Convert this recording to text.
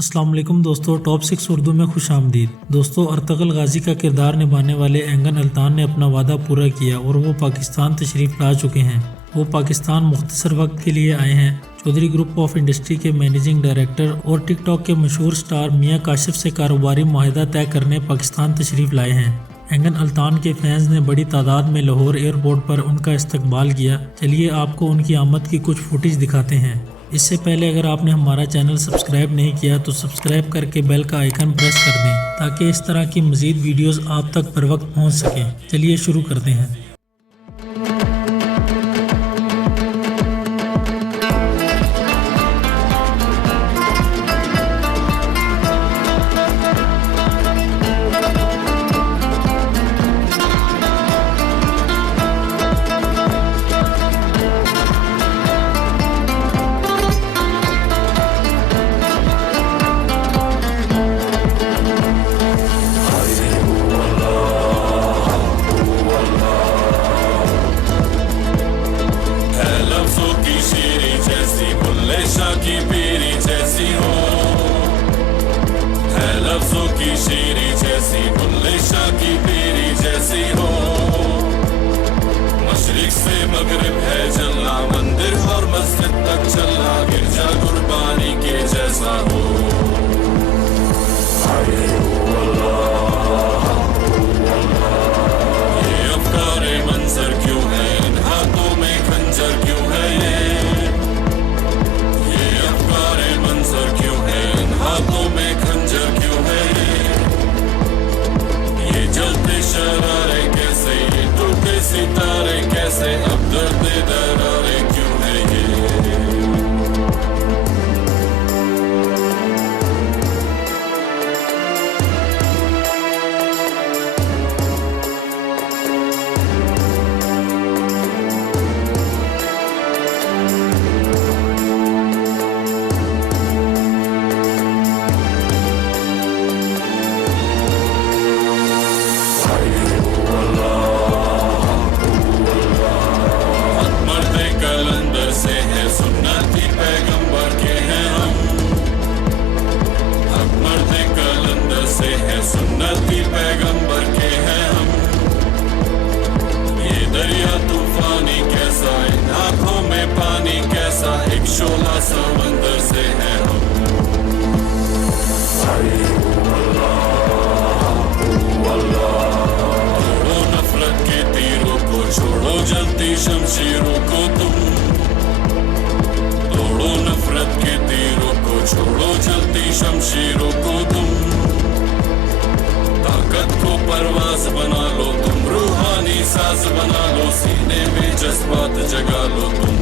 अस्सलाम वालेकुम दोस्तों, टॉप 6 उर्दू में खुश आमदीद। दोस्तों, अर्तुगरुल गाजी का किरदार निभाने वाले engin अल्तान ने अपना वादा पूरा किया और वो पाकिस्तान तशरीफ़ ला चुके हैं। वो पाकिस्तान मुख्तसर वक्त के लिए आए हैं। चौधरी ग्रुप ऑफ इंडस्ट्री के मैनेजिंग डायरेक्टर और टिकटॉक के मशहूर स्टार मियां काशिफ से कारोबारी मुआहदा तय करने पाकिस्तान तशरीफ़ लाए हैं। engin अल्तान के फैंस ने बड़ी तादाद में लाहौर एयरपोर्ट पर उनका इस्तकबाल किया। चलिए आपको उनकी आमद की कुछ फुटेज दिखाते हैं। इससे पहले अगर आपने हमारा चैनल सब्सक्राइब नहीं किया तो सब्सक्राइब करके बेल का आइकन प्रेस कर दें ताकि इस तरह की मज़ीद वीडियोस आप तक बर वक्त पहुँच सकें। चलिए शुरू करते हैं। की पीरी जैसी हो है, लफ्जों की शीरी जैसी, बुल्ले शाह की पीरी जैसी हो। मशरिक से मगरिब है चलना, मंदिर और मस्जिद तक चलना, गिरजा कुर्बानी के जैसा हो। ये अफकारे मंजर क्यों है, इन हाथों में खंजर क्यों है, हाथों में खंजर क्यों है, ये जलते शरारे कैसे, ये टूटे सितारे कैसे, अब दर्द दरारे क्यों है ये। सुन्नती पैगंबर के हैं हम, हक मर्द कलंदर से है, सुन्नती पैगंबर के हैं हम। ये दरिया तूफानी कैसा, इन आँखों में पानी कैसा, एक शोला समंदर से है हम। तोड़ो नफरत के तीरों को, छोड़ो जलती शमशीरों को तुम, तोड़ो नफरत के तीरों को, छोड़ो जलती शमशीरों को तुम। ताकत को परवाज बना लो तुम, रूहानी साज बना लो, सीने में जज्बात जगा लो तुम।